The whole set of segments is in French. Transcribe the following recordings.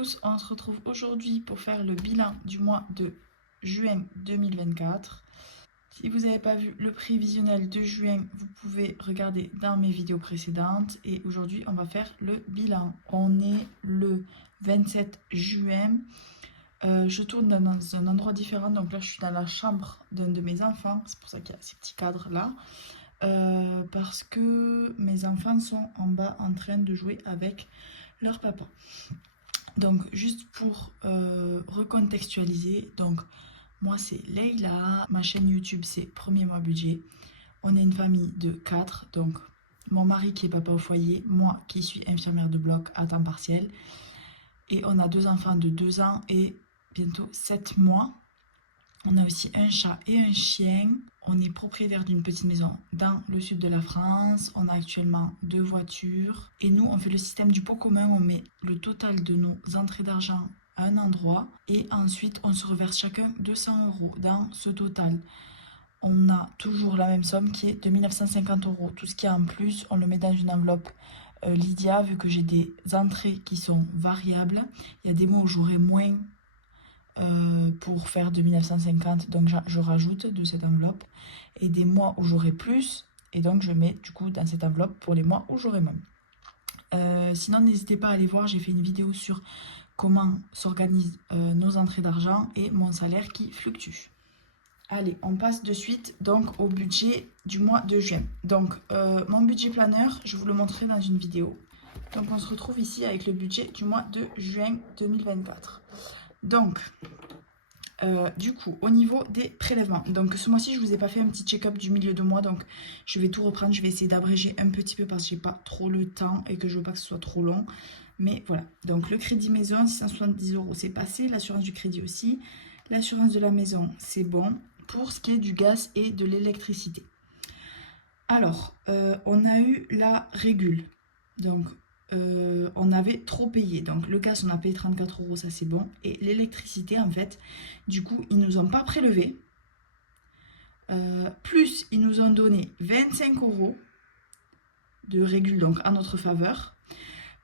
tous, on se retrouve aujourd'hui pour faire le bilan du mois de juin 2024. Si vous n'avez pas vu le prévisionnel de juin, vous pouvez regarder dans mes vidéos précédentes. Et aujourd'hui, on va faire le bilan. On est le 27 juin. Je tourne dans un endroit différent. Donc là, je suis dans la chambre d'un de mes enfants. C'est pour ça qu'il y a ces petits cadres là. Parce que mes enfants sont en bas en train de jouer avec leur papa. Donc juste pour recontextualiser, donc moi c'est Leïla, ma chaîne YouTube c'est Premier Mois Budget. On est une famille de 4, donc mon mari qui est papa au foyer, moi qui suis infirmière de bloc à temps partiel. Et on a 2 enfants de 2 ans et bientôt 7 mois. On a aussi un chat et un chien. On est propriétaire d'une petite maison dans le sud de la France. On a actuellement 2 voitures. Et nous, on fait le système du pot commun. On met le total de nos entrées d'argent à un endroit. Et ensuite, on se reverse chacun 200 € dans ce total. On a toujours la même somme qui est de 1950 €. Tout ce qui est en plus, on le met dans une enveloppe Lydia, vu que j'ai des entrées qui sont variables. Il y a des mois où j'aurai moins pour faire 2950, donc je rajoute de cette enveloppe, et des mois où j'aurai plus, et donc je mets du coup dans cette enveloppe pour les mois où j'aurai moins. Sinon n'hésitez pas à aller voir, j'ai fait une vidéo sur comment s'organisent nos entrées d'argent et mon salaire qui fluctue. Allez, on passe de suite donc au budget du mois de juin. Donc mon budget planeur, je vous le montrerai dans une vidéo. Donc on se retrouve ici avec le budget du mois de juin 2024. Donc, du coup, au niveau des prélèvements, donc ce mois-ci, je ne vous ai pas fait un petit check-up du milieu de mois, donc je vais tout reprendre, je vais essayer d'abréger un petit peu parce que j'ai pas trop le temps et que je veux pas que ce soit trop long. Mais voilà, donc le crédit maison, 670 €, c'est passé, l'assurance du crédit aussi, l'assurance de la maison, c'est bon, pour ce qui est du gaz et de l'électricité. Alors, on a eu la régule, donc on avait trop payé. Donc le gaz, on a payé 34 €, ça c'est bon. Et l'électricité, en fait, du coup, ils nous ont pas prélevé. Plus, ils nous ont donné 25 € de régule, donc en notre faveur.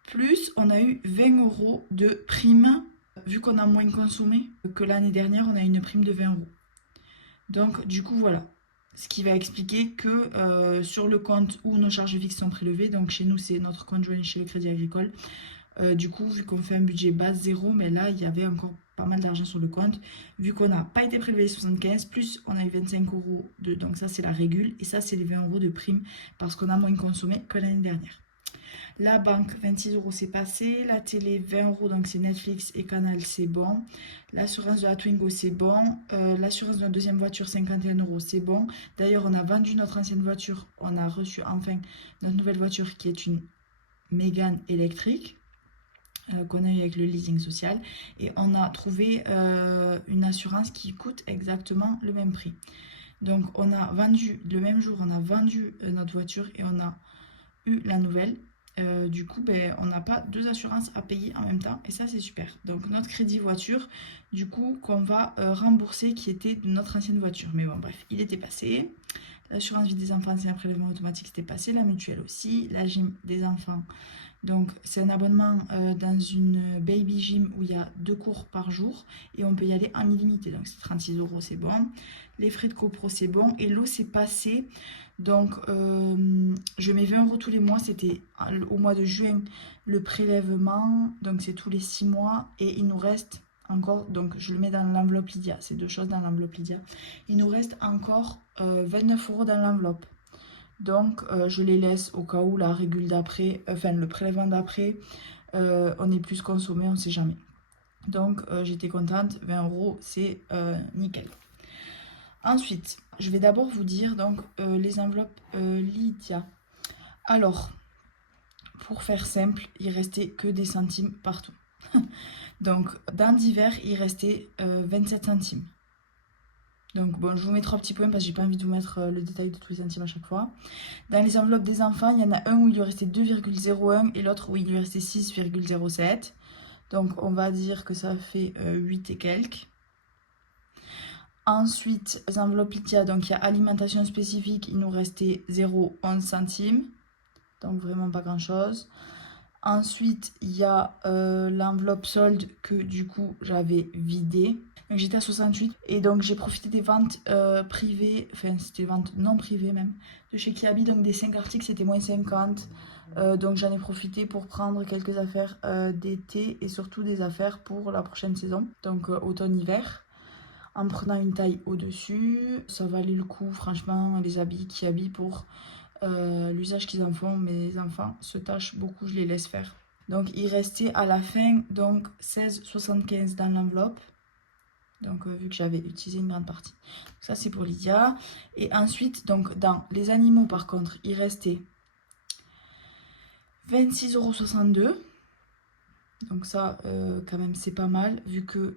Plus, on a eu 20 € de prime, vu qu'on a moins consommé que l'année dernière, on a une prime de 20 €. Donc, du coup, voilà. Ce qui va expliquer que sur le compte où nos charges fixes sont prélevées, donc chez nous c'est notre compte joint chez le Crédit Agricole, du coup vu qu'on fait un budget base 0, mais là il y avait encore pas mal d'argent sur le compte, vu qu'on n'a pas été prélevé 75, plus on a eu 25 € de, donc ça c'est la régule, et ça c'est les 20 € de prime, parce qu'on a moins consommé que l'année dernière. La banque, 26 € c'est passé. La télé, 20 €, donc c'est Netflix et Canal, c'est bon. L'assurance de la Twingo, c'est bon. L'assurance de notre deuxième voiture, 51 €, c'est bon. D'ailleurs, on a vendu notre ancienne voiture. On a reçu enfin notre nouvelle voiture qui est une Mégane électrique qu'on a eu avec le leasing social. Et on a trouvé une assurance qui coûte exactement le même prix. Donc, on a vendu, le même jour, on a vendu notre voiture et on a eu la nouvelle. Du coup, on n'a pas 2 assurances à payer en même temps et ça c'est super. Donc notre crédit voiture, du coup, qu'on va rembourser, qui était de notre ancienne voiture. Mais bon, bref, il était passé. L'assurance vie des enfants, c'est un prélèvement automatique, c'était passé. La mutuelle aussi. La gym des enfants, donc c'est un abonnement dans une baby gym où il y a 2 cours par jour et on peut y aller en illimité. Donc c'est 36 €, c'est bon. Les frais de copro, c'est bon. Et l'eau, c'est passé. Donc je mets 20 € tous les mois. C'était au mois de juin le prélèvement. Donc c'est tous les 6 mois. Et il nous reste encore, donc je le mets dans l'enveloppe Lydia. C'est 2 choses dans l'enveloppe Lydia. Il nous reste encore 29 € dans l'enveloppe. Donc je les laisse au cas où la régule d'après, enfin le prélèvement d'après, on est plus consommé, on ne sait jamais. Donc j'étais contente, 20 € c'est nickel. Ensuite, je vais d'abord vous dire donc les enveloppes Lydia. Alors, pour faire simple, il restait que des centimes partout. Donc dans divers, il restait 27 centimes. Donc bon, je vous mets 3 petits points parce que j'ai pas envie de vous mettre le détail de tous les centimes à chaque fois. Dans les enveloppes des enfants, il y en a un où il lui restait 2,01 et l'autre où il lui restait 6,07. Donc on va dire que ça fait 8 et quelques. Ensuite, les enveloppes Lydia, donc il y a alimentation spécifique, il nous restait 0,11 centimes. Donc vraiment pas grand chose. Ensuite, il y a l'enveloppe solde que du coup j'avais vidée. Donc j'étais à 68 et donc j'ai profité des ventes privées, enfin c'était des ventes non privées même, de chez Kiabi. Donc des 5 articles c'était moins 50. Donc j'en ai profité pour prendre quelques affaires d'été et surtout des affaires pour la prochaine saison, donc automne-hiver. En prenant une taille au-dessus, ça valait le coup franchement, les habits Kiabi pour l'usage qu'ils en font. Mes enfants se tâchent beaucoup, je les laisse faire. Donc il restait à la fin donc 16,75 dans l'enveloppe. Donc vu que j'avais utilisé une grande partie. Ça c'est pour Lydia. Et ensuite donc dans les animaux par contre il restait 26,62 €. Donc ça quand même c'est pas mal vu que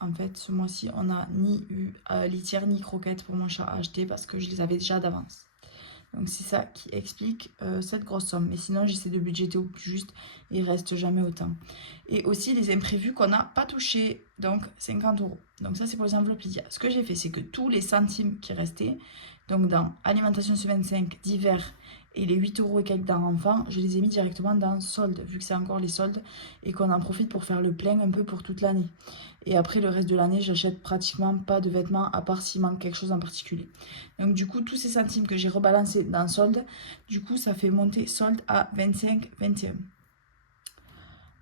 en fait ce mois-ci on n'a ni eu litière ni croquettes pour mon chat à acheter parce que je les avais déjà d'avance. Donc c'est ça qui explique cette grosse somme. Mais sinon j'essaie de budgéter au plus juste, il reste jamais autant. Et aussi les imprévus qu'on n'a pas touchés, donc 50 €. Donc ça c'est pour les enveloppes Lydia. Ce que j'ai fait c'est que tous les centimes qui restaient, donc dans alimentation semaine 5 d'hiver et les 8 € et quelques dans enfant, je les ai mis directement dans solde, vu que c'est encore les soldes et qu'on en profite pour faire le plein un peu pour toute l'année. Et après le reste de l'année, j'achète pratiquement pas de vêtements à part s'il manque quelque chose en particulier. Donc du coup, tous ces centimes que j'ai rebalancés dans solde, du coup, ça fait monter solde à 25,21 €.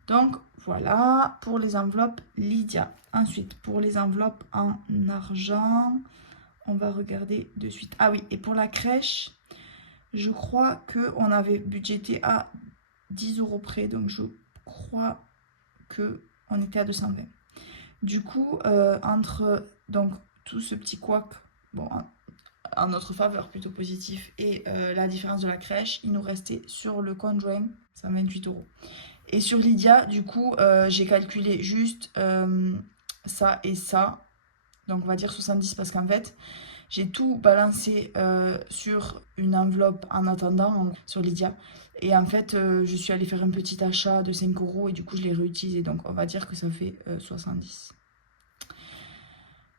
Donc voilà pour les enveloppes Lydia. Ensuite, pour les enveloppes en argent, on va regarder de suite. Ah oui, et pour la crèche, je crois qu'on avait budgété à 10 € près. Donc je crois qu'on était à 220. Du coup, entre donc tout ce petit couac, bon, en notre faveur plutôt positif, et la différence de la crèche, il nous restait sur le conjoint 128 €. Et sur Lydia, du coup, j'ai calculé juste ça et ça. Donc on va dire 70 parce qu'en fait, j'ai tout balancé sur une enveloppe en attendant sur Lydia. Et en fait, je suis allée faire un petit achat de 5 € et du coup, je l'ai réutilisé. Donc on va dire que ça fait 70.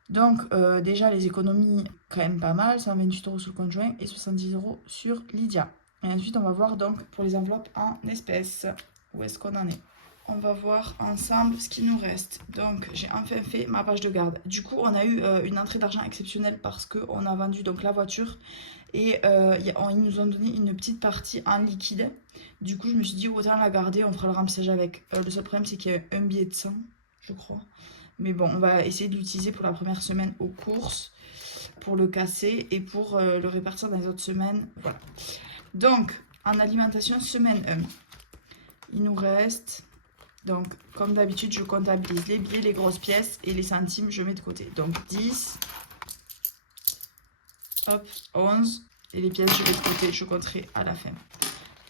Donc déjà les économies quand même pas mal, 128 € sur le conjoint et 70 € sur Lydia. Et ensuite on va voir donc pour les enveloppes en espèces, où est-ce qu'on en est. On va voir ensemble ce qui nous reste. Donc j'ai enfin fait ma page de garde. Du coup on a eu une entrée d'argent exceptionnelle parce qu'on a vendu donc la voiture et ils nous ont donné une petite partie en liquide. Du coup je me suis dit autant la garder, on fera le remplissage avec. Le seul problème c'est qu'il y a un billet de 100 je crois. Mais bon, on va essayer de l'utiliser pour la première semaine aux courses, pour le casser et pour le répartir dans les autres semaines. Voilà. Donc, en alimentation, semaine 1, il nous reste, donc comme d'habitude, je comptabilise les billets, les grosses pièces et les centimes, je mets de côté. Donc 10, hop, 11, et les pièces, je mets de côté, je compterai à la fin.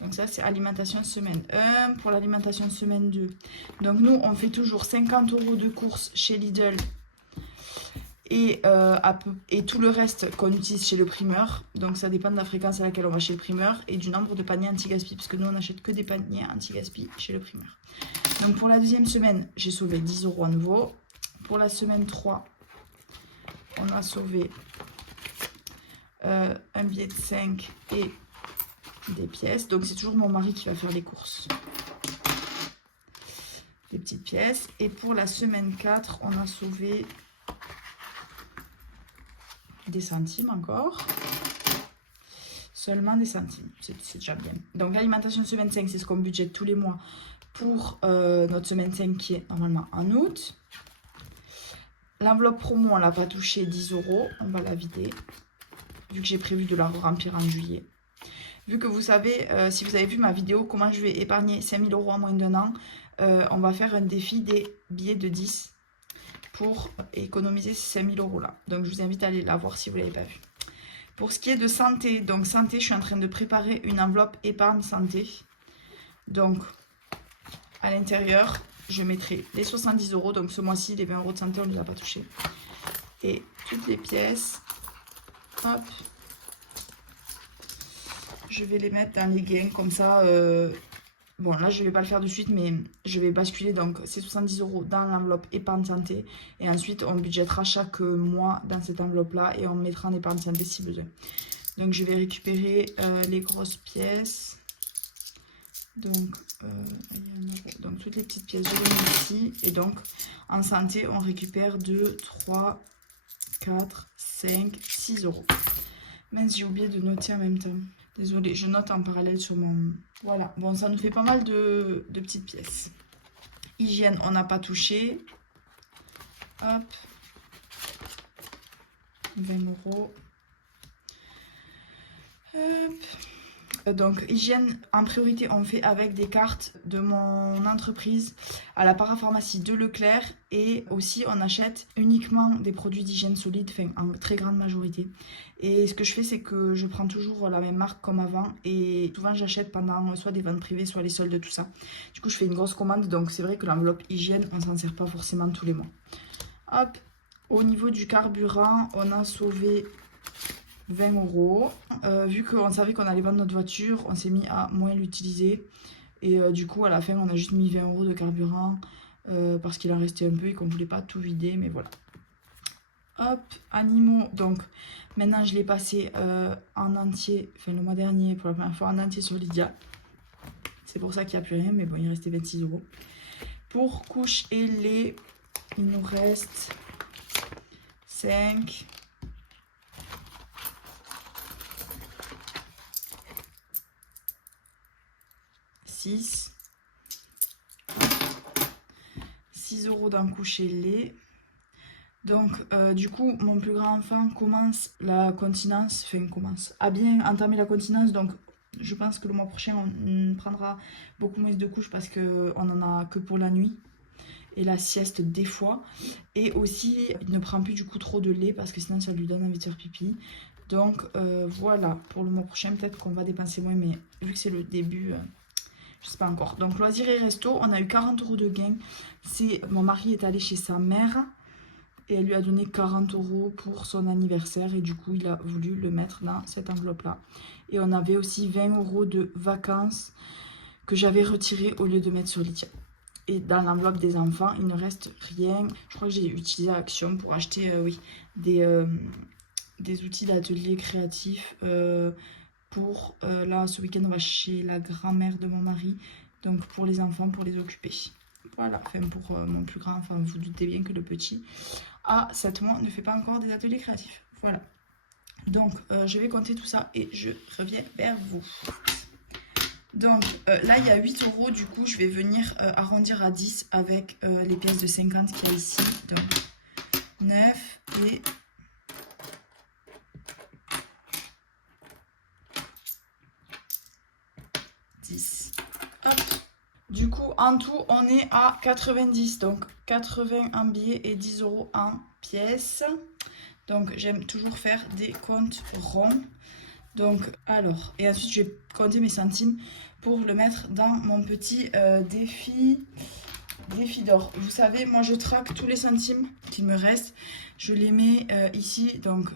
Donc ça, c'est alimentation semaine 1. Pour l'alimentation semaine 2. Donc nous, on fait toujours 50 € de courses chez Lidl. Et tout le reste qu'on utilise chez le primeur. Donc ça dépend de la fréquence à laquelle on va chez le primeur. Et du nombre de paniers anti-gaspi. Parce que nous, on n'achète que des paniers anti-gaspi chez le primeur. Donc pour la deuxième semaine, j'ai sauvé 10 € à nouveau. Pour la semaine 3, on a sauvé un billet de 5 et des pièces. Donc c'est toujours mon mari qui va faire les courses. Des petites pièces. Et pour la semaine 4, on a sauvé des centimes encore. Seulement des centimes. C'est déjà bien. Donc l'alimentation semaine 5, c'est ce qu'on budgète tous les mois pour notre semaine 5 qui est normalement en août. L'enveloppe promo, on ne l'a pas touché, 10 €. On va la vider. Vu que j'ai prévu de la remplir en juillet. Vu que vous savez, si vous avez vu ma vidéo, comment je vais épargner 5 000 € en moins d'un an, on va faire un défi des billets de 10 pour économiser ces 5 000 € là. Donc je vous invite à aller la voir si vous ne l'avez pas vu. Pour ce qui est de santé, donc santé, je suis en train de préparer une enveloppe épargne santé. Donc à l'intérieur, je mettrai les 70 €. Donc ce mois-ci, les 20 € de santé, on ne les a pas touchés. Et toutes les pièces, hop. Je vais les mettre dans les gains, comme ça, bon là je vais pas le faire de suite, mais je vais basculer donc ces 70 € dans l'enveloppe épargne santé. Et ensuite on budgétera chaque mois dans cette enveloppe là et on mettra en épargne santé si besoin. Donc je vais récupérer les grosses pièces. Donc, donc toutes les petites pièces, je les mets ici. Et donc, en santé, on récupère 2, 3, 4, 5, 6 euros. Mince, j'ai oublié de noter en même temps. Désolée, je note en parallèle sur mon... Voilà, bon, ça nous fait pas mal de petites pièces. Hygiène, on n'a pas touché. Hop. 20 euros. Hop. Donc, hygiène, en priorité, on fait avec des cartes de mon entreprise à la parapharmacie de Leclerc. Et aussi, on achète uniquement des produits d'hygiène solide, enfin, en très grande majorité. Et ce que je fais, c'est que je prends toujours la même marque comme avant. Et souvent, j'achète pendant soit des ventes privées, soit les soldes, tout ça. Du coup, je fais une grosse commande. Donc, c'est vrai que l'enveloppe hygiène, on s'en sert pas forcément tous les mois. Hop. Au niveau du carburant, on a sauvé 20 euros. Vu qu'on savait qu'on allait vendre notre voiture, on s'est mis à moins l'utiliser. Et du coup, à la fin, on a juste mis 20 euros de carburant parce qu'il en restait un peu et qu'on ne voulait pas tout vider. Mais voilà. Hop, animaux. Donc, maintenant, je l'ai passé en entier, enfin le mois dernier, pour la première fois en entier sur Lydia. C'est pour ça qu'il n'y a plus rien, mais bon, il restait 26 euros. Pour couche et lait, il nous reste 5... 6 euros d'un coucher lait. Donc du coup mon plus grand enfant commence la continence, enfin commence à bien entamer la continence, donc je pense que le mois prochain on prendra beaucoup moins de couches parce qu'on en a que pour la nuit et la sieste des fois. Et aussi il ne prend plus du coup trop de lait parce que sinon ça lui donne envie de faire pipi. Donc voilà, pour le mois prochain peut-être qu'on va dépenser moins, mais vu que c'est le début... je sais pas encore. Donc loisirs et resto, on a eu 40 euros de gain. Mon mari est allé chez sa mère et elle lui a donné 40 euros pour son anniversaire. Et du coup, il a voulu le mettre dans cette enveloppe-là. Et on avait aussi 20 euros de vacances que j'avais retiré au lieu de mettre sur Lydia. Et dans l'enveloppe des enfants, il ne reste rien. Je crois que j'ai utilisé Action pour acheter des outils d'atelier créatif. Pour là ce week-end on va chez la grand-mère de mon mari, donc pour les enfants, pour les occuper. Voilà, enfin pour mon plus grand enfant, vous doutez bien que le petit à 7 mois ne fait pas encore des ateliers créatifs. Voilà, donc je vais compter tout ça et je reviens vers vous. Donc là il y a 8 euros, du coup je vais venir arrondir à 10 avec les pièces de 50 qu'il y a ici. Donc 9 et 10. Hop. Du coup, en tout, on est à 90. Donc, 80 en billets et 10 euros en pièces. Donc, j'aime toujours faire des comptes ronds. Donc, alors, et ensuite, je vais compter mes centimes pour le mettre dans mon petit défi d'or. Vous savez, moi, je traque tous les centimes qu'il me reste. Je les mets ici. Donc,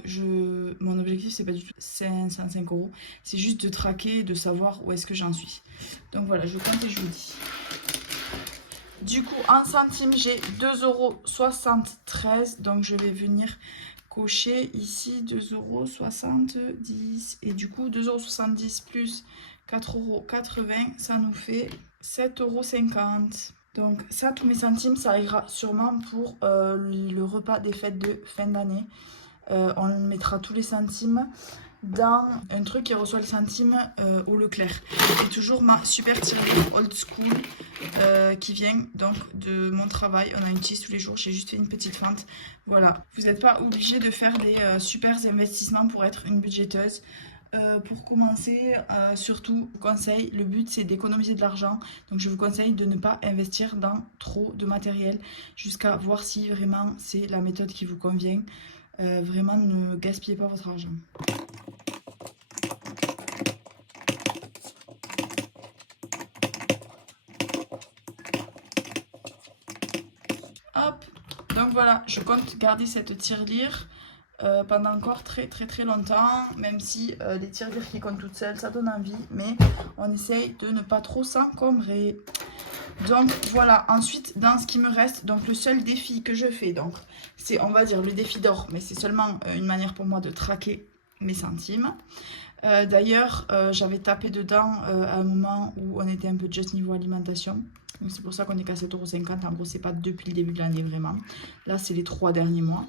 mon objectif, c'est pas du tout 505 euros. C'est juste de traquer, de savoir où est-ce que j'en suis. Donc, voilà, je compte et je vous dis. Du coup, en centimes, j'ai 2,73 euros. Donc, je vais venir cocher ici 2,70 euros. Et du coup, 2,70 euros plus 4,80 euros, ça nous fait 7,50 euros. Donc ça, tous mes centimes, ça ira sûrement pour le repas des fêtes de fin d'année. On mettra tous les centimes dans un truc qui reçoit les centimes au Leclerc. C'est toujours ma super tirelire old school qui vient donc de mon travail. On a une cheese tous les jours, j'ai juste fait une petite fente. Voilà, vous n'êtes pas obligé de faire des super investissements pour être une budgéteuse. Pour commencer, surtout, conseil, le but c'est d'économiser de l'argent. Donc je vous conseille de ne pas investir dans trop de matériel jusqu'à voir si vraiment c'est la méthode qui vous convient. Vraiment, ne gaspillez pas votre argent. Hop, donc voilà, je compte garder cette tirelire pendant encore très longtemps, même si les tirelires qui comptent toutes seules, ça donne envie, mais on essaye de ne pas trop s'encombrer. Donc voilà, ensuite dans ce qui me reste, donc le seul défi que je fais, donc c'est on va dire le défi d'or, mais c'est seulement une manière pour moi de traquer mes centimes. D'ailleurs, j'avais tapé dedans à un moment où on était un peu juste niveau alimentation. Donc c'est pour ça qu'on est qu'à 7,50 €. En gros, c'est pas depuis le début de l'année vraiment. Là, c'est les 3 derniers mois.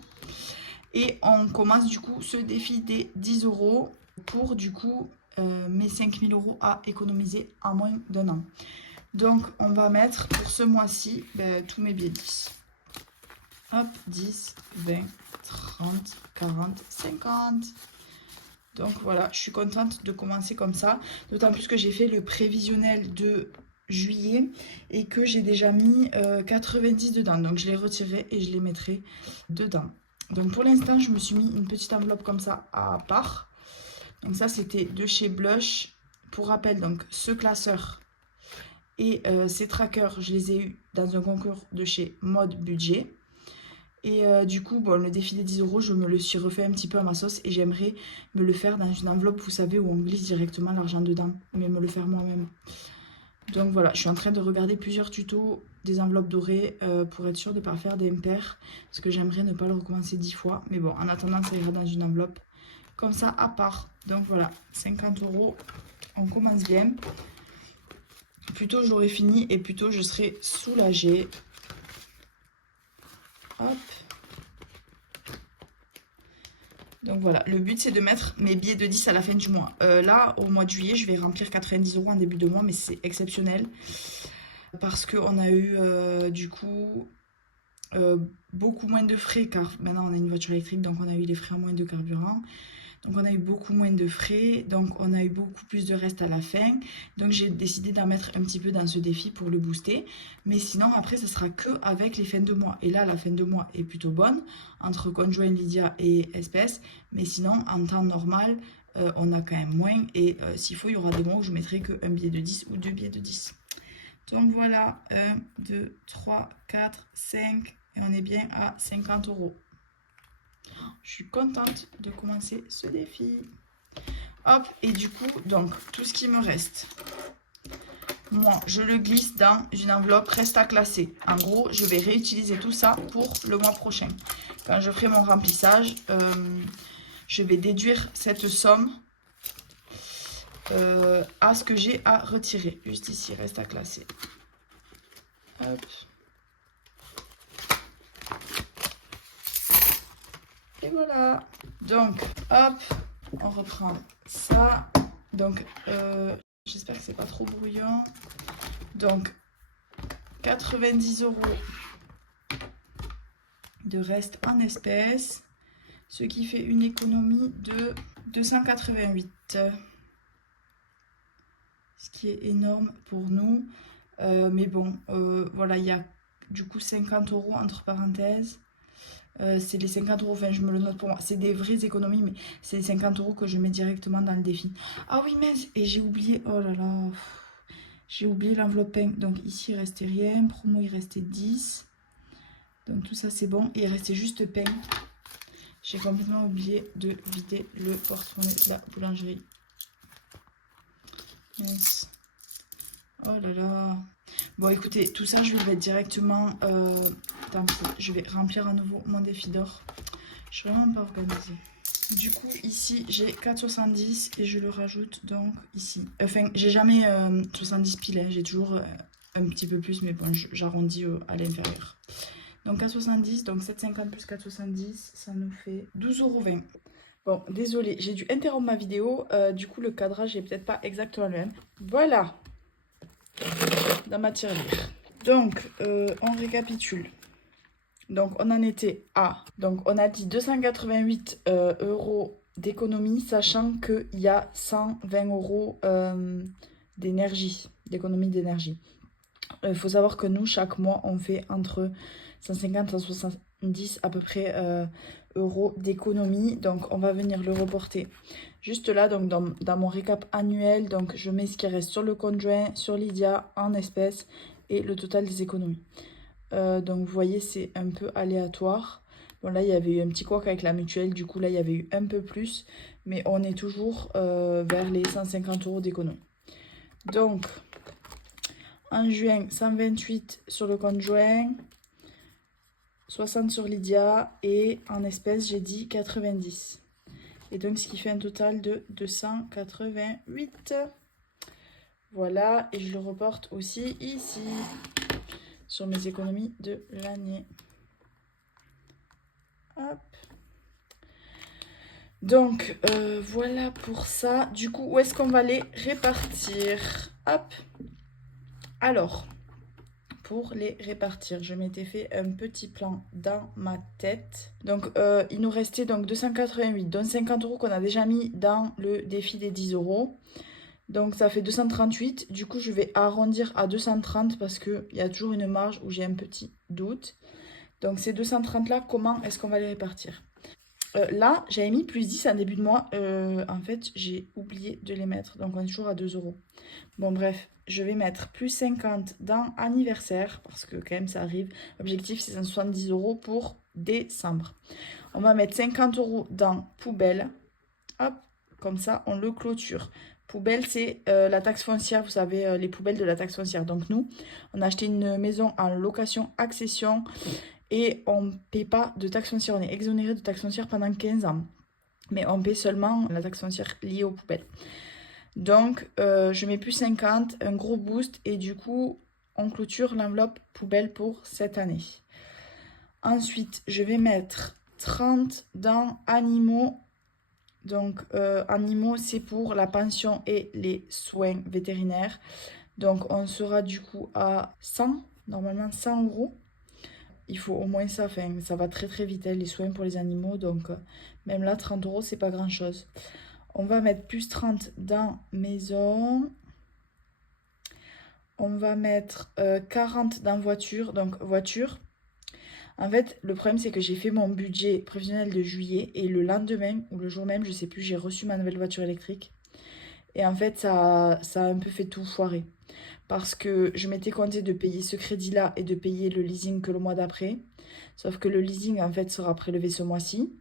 Et on commence du coup ce défi des 10 € pour du coup mes 5 000 € à économiser en moins d'un an. Donc on va mettre pour ce mois-ci tous mes billets 10. Hop, 10, 20, 30, 40, 50. Donc voilà, je suis contente de commencer comme ça. D'autant plus que j'ai fait le prévisionnel de juillet et que j'ai déjà mis 90 dedans. Donc je les retirerai et je les mettrai dedans. Donc pour l'instant, je me suis mis une petite enveloppe comme ça à part. Donc ça, c'était de chez Blush. Pour rappel, donc ce classeur et ces trackers, je les ai eus dans un concours de chez Mode Budget. Et du coup, bon, le défi des 10 €, je me le suis refait un petit peu à ma sauce et j'aimerais me le faire dans une enveloppe, vous savez, où on glisse directement l'argent dedans, mais me le faire moi-même. Donc voilà, je suis en train de regarder plusieurs tutos des enveloppes dorées pour être sûre de ne pas faire des impairs, parce que j'aimerais ne pas le recommencer 10 fois. Mais bon, en attendant, ça ira dans une enveloppe comme ça à part. Donc voilà, 50 €, on commence bien. Plus tôt j'aurai fini et plus tôt je serai soulagée. Hop. Donc voilà, le but c'est de mettre mes billets de 10 à la fin du mois. Là, au mois de juillet, je vais remplir 90 € en début de mois, mais c'est exceptionnel. Parce qu'on a eu du coup beaucoup moins de frais, car maintenant on a une voiture électrique, donc on a eu les frais en moins de carburant. Donc on a eu beaucoup moins de frais, donc on a eu beaucoup plus de reste à la fin. Donc j'ai décidé d'en mettre un petit peu dans ce défi pour le booster. Mais sinon après ça sera que avec les fins de mois. Et là la fin de mois est plutôt bonne, entre conjoint Lydia et espèces. Mais sinon en temps normal, on a quand même moins. Et s'il faut, il y aura des mois où je mettrai qu'un billet de 10 ou 2 billets de 10. Donc voilà, 1, 2, 3, 4, 5. Et on est bien à 50 €. Je suis contente de commencer ce défi. Hop, et du coup, donc, tout ce qui me reste, moi, je le glisse dans une enveloppe reste à classer. En gros, je vais réutiliser tout ça pour le mois prochain. Quand je ferai mon remplissage, je vais déduire cette somme à ce que j'ai à retirer. Juste ici, reste à classer. Hop. Et voilà. Donc, hop, on reprend ça. Donc, j'espère que c'est pas trop bruyant. Donc, 90 € de reste en espèces, ce qui fait une économie de 288. Ce qui est énorme pour nous. Mais bon, voilà, il y a du coup 50 € entre parenthèses. C'est les 50 €, enfin je me le note pour moi, c'est des vraies économies, mais c'est les 50 € que je mets directement dans le défi. Ah oui, mince, et j'ai oublié, oh là là, j'ai oublié l'enveloppe pain. Donc ici il restait rien, promo il restait 10. Donc tout ça c'est bon, et il restait juste pain. J'ai complètement oublié de vider le porte-monnaie de la boulangerie. Mince. Oh là là. Bon écoutez, tout ça je vais le mettre directement, tant pis, je vais remplir à nouveau mon défi d'or. Je suis vraiment pas organisée. Du coup ici j'ai 4,70 et je le rajoute donc ici. Enfin j'ai jamais 70 piles, hein. J'ai toujours un petit peu plus, mais bon j'arrondis à l'inférieur. Donc 4,70, donc 7,50 plus 4,70, ça nous fait 12,20 €. Bon, désolé, j'ai dû interrompre ma vidéo, du coup le cadrage est peut-être pas exactement le même. Voilà, dans ma tirelire. Donc, on récapitule. Donc, on en était à... Donc, on a dit 288 € d'économie, sachant qu'il y a 120 € d'énergie, d'économie d'énergie. Il faut savoir que nous, chaque mois, on fait entre 150 et 170 à peu près euros d'économie. Donc, on va venir le reporter juste là, donc dans mon récap annuel. Donc, je mets ce qui reste sur le compte joint, sur Lydia, en espèces et le total des économies. Donc, vous voyez, c'est un peu aléatoire. Bon, là, il y avait eu un petit couac avec la mutuelle. Du coup, là, il y avait eu un peu plus. Mais on est toujours vers les 150 € d'économie. Donc... En juin, 128 sur le compte joint, 60 sur Lydia et en espèces, j'ai dit 90. Et donc, ce qui fait un total de 288. Voilà, et je le reporte aussi ici, sur mes économies de l'année. Hop. Donc, voilà pour ça. Du coup, où est-ce qu'on va les répartir? Hop. Alors, pour les répartir, je m'étais fait un petit plan dans ma tête. Donc, il nous restait donc 288, dont 50 € qu'on a déjà mis dans le défi des 10 €. Donc, ça fait 238. Du coup, je vais arrondir à 230 parce qu'il y a toujours une marge où j'ai un petit doute. Donc, ces 230-là, comment est-ce qu'on va les répartir? Là, j'avais mis plus 10 en début de mois. En fait, j'ai oublié de les mettre. Donc, on est toujours à 2 €. Bon, bref, je vais mettre plus 50 dans anniversaire. Parce que quand même, ça arrive. L'objectif, c'est 170 € pour décembre. On va mettre 50 € dans poubelle. Hop, comme ça, on le clôture. Poubelle, c'est la taxe foncière. Vous savez, les poubelles de la taxe foncière. Donc, nous, on a acheté une maison en location accession. Et on ne paie pas de taxe foncière. On est exonéré de taxe foncière pendant 15 ans. Mais on paie seulement la taxe foncière liée aux poubelles. Donc, je mets plus 50, un gros boost. Et du coup, on clôture l'enveloppe poubelle pour cette année. Ensuite, je vais mettre 30 dans animaux. Donc, animaux, c'est pour la pension et les soins vétérinaires. Donc, on sera du coup à 100, normalement 100 €. Il faut au moins ça, enfin, ça va très très vite, hein, les soins pour les animaux, donc même là, 30 €, c'est pas grand chose. On va mettre plus 30 dans maison. On va mettre 40 dans voiture, donc voiture. En fait, le problème, c'est que j'ai fait mon budget prévisionnel de juillet et le lendemain, ou le jour même, je sais plus, j'ai reçu ma nouvelle voiture électrique. Et en fait, ça a un peu fait tout foirer. Parce que je m'étais compté de payer ce crédit-là et de payer le leasing que le mois d'après. Sauf que le leasing, en fait, sera prélevé ce mois-ci.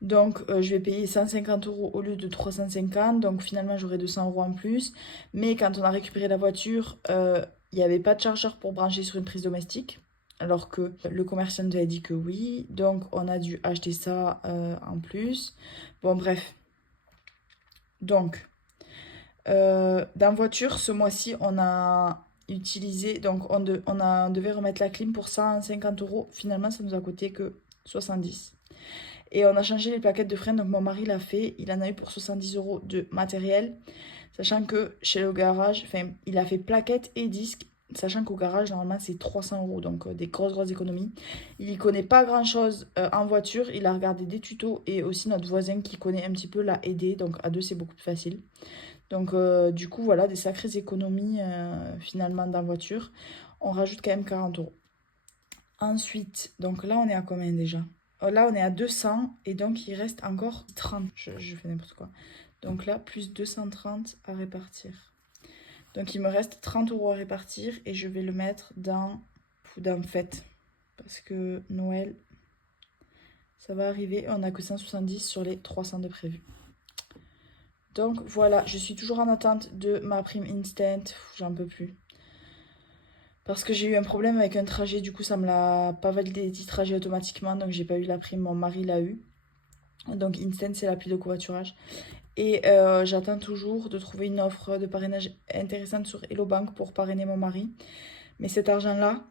Donc, je vais payer 150 € au lieu de 350. Donc, finalement, j'aurai 200 € en plus. Mais quand on a récupéré la voiture, il n'y avait pas de chargeur pour brancher sur une prise domestique. Alors que le commercial nous avait dit que oui. Donc, on a dû acheter ça en plus. Bon, bref. Donc, dans voiture, ce mois-ci, on a utilisé, donc on devait remettre la clim pour 150 €. Finalement, ça nous a coûté que 70. Et on a changé les plaquettes de frein, donc mon mari l'a fait. Il en a eu pour 70 € de matériel. Sachant que chez le garage, enfin, il a fait plaquettes et disques. Sachant qu'au garage, normalement, c'est 300 €. Donc, des grosses économies. Il n'y connaît pas grand-chose en voiture. Il a regardé des tutos. Et aussi, notre voisin qui connaît un petit peu l'a aidé. Donc, à deux, c'est beaucoup plus facile. Donc, du coup, voilà, des sacrées économies finalement dans la voiture. On rajoute quand même 40 €. Ensuite, donc là, on est à combien déjà? Là, on est à 200 et donc il reste encore 30. Je fais n'importe quoi. Donc là, plus 230 à répartir. Donc, il me reste 30 € à répartir et je vais le mettre dans fête. Parce que Noël, ça va arriver. On n'a que 170 sur les 300 de prévu. Donc voilà, je suis toujours en attente de ma prime instant. J'en peux plus. Parce que j'ai eu un problème avec un trajet, du coup ça me l'a pas validé les 10 trajets automatiquement, donc j'ai pas eu la prime, mon mari l'a eu. Donc instant, c'est l'appli de covoiturage. Et j'attends toujours de trouver une offre de parrainage intéressante sur Hello Bank pour parrainer mon mari. Mais cet argent-là,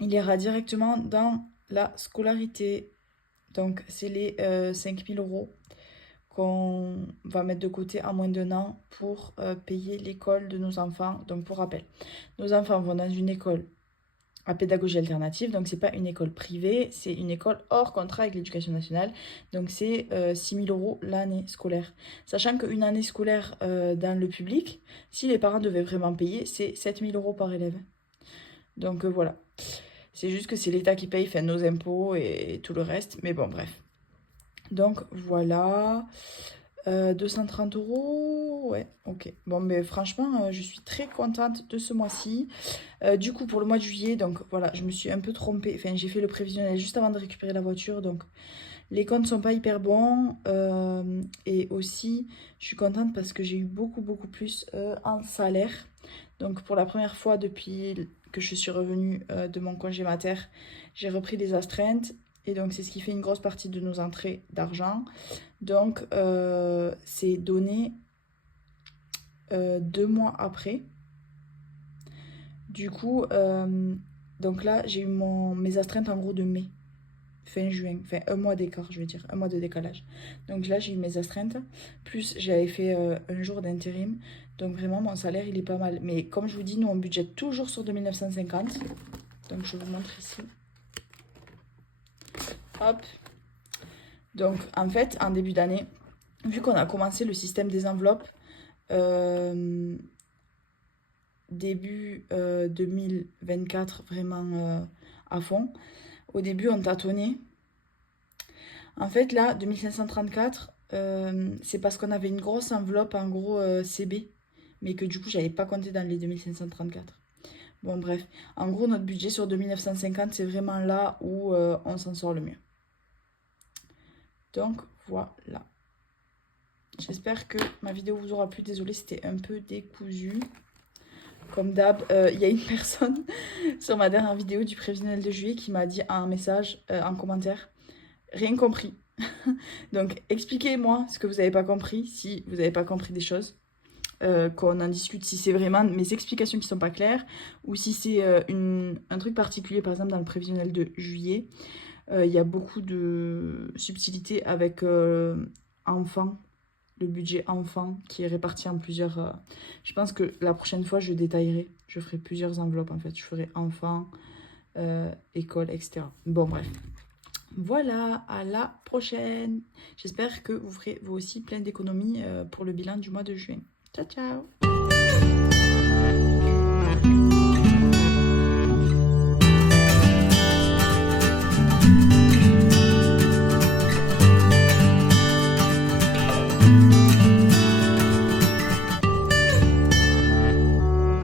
il ira directement dans la scolarité. Donc c'est les 5000 € qu'on va mettre de côté en moins d'un an pour payer l'école de nos enfants. Donc pour rappel, nos enfants vont dans une école à pédagogie alternative, donc c'est pas une école privée, c'est une école hors contrat avec l'éducation nationale, donc c'est 6 000 € l'année scolaire. Sachant qu'une année scolaire dans le public, si les parents devaient vraiment payer, c'est 7 000 € par élève. Donc voilà, c'est juste que c'est l'État qui paye, fait nos impôts et tout le reste, mais bon bref. Donc voilà, 230 €, ouais, ok. Bon, mais franchement, je suis très contente de ce mois-ci. Du coup, pour le mois de juillet, donc voilà, je me suis un peu trompée. Enfin, j'ai fait le prévisionnel juste avant de récupérer la voiture, donc les comptes sont pas hyper bons. Et aussi, je suis contente parce que j'ai eu beaucoup plus en salaire. Donc pour la première fois depuis que je suis revenue de mon congé mater, j'ai repris des astreintes. Et donc c'est ce qui fait une grosse partie de nos entrées d'argent. Donc, c'est donné 2 mois après. Du coup, donc là, j'ai eu mes astreintes en gros de mai, fin juin, enfin un mois d'écart, je veux dire, un mois de décalage. Donc là, j'ai eu mes astreintes, plus j'avais fait un jour d'intérim. Donc vraiment, mon salaire, il est pas mal. Mais comme je vous dis, nous, on budgète toujours sur 2950. Donc je vous montre ici. Hop. Donc en fait, en début d'année, vu qu'on a commencé le système des enveloppes, début 2024 vraiment à fond. Au début, on tâtonnait. En fait, là, 2534, c'est parce qu'on avait une grosse enveloppe, en gros CB, mais que du coup, j'avais pas compté dans les 2534. Bon, bref. En gros, notre budget sur 2950, c'est vraiment là où on s'en sort le mieux. Donc, voilà. J'espère que ma vidéo vous aura plu. Désolée, c'était un peu décousu. Comme d'hab, il y a une personne sur ma dernière vidéo du prévisionnel de juillet qui m'a dit un message en commentaire. Rien compris. Donc, expliquez-moi ce que vous n'avez pas compris, si vous n'avez pas compris des choses. Qu'on en discute si c'est vraiment mes explications qui sont pas claires ou si c'est un truc particulier, par exemple dans le prévisionnel de juillet. Il y a beaucoup de subtilités avec enfants, le budget enfant qui est réparti en plusieurs. Je pense que la prochaine fois, je détaillerai. Je ferai plusieurs enveloppes en fait. Je ferai enfant, école, etc. Bon, bref. Voilà, à la prochaine. J'espère que vous ferez vous aussi plein d'économies pour le bilan du mois de juin. Ciao, ciao!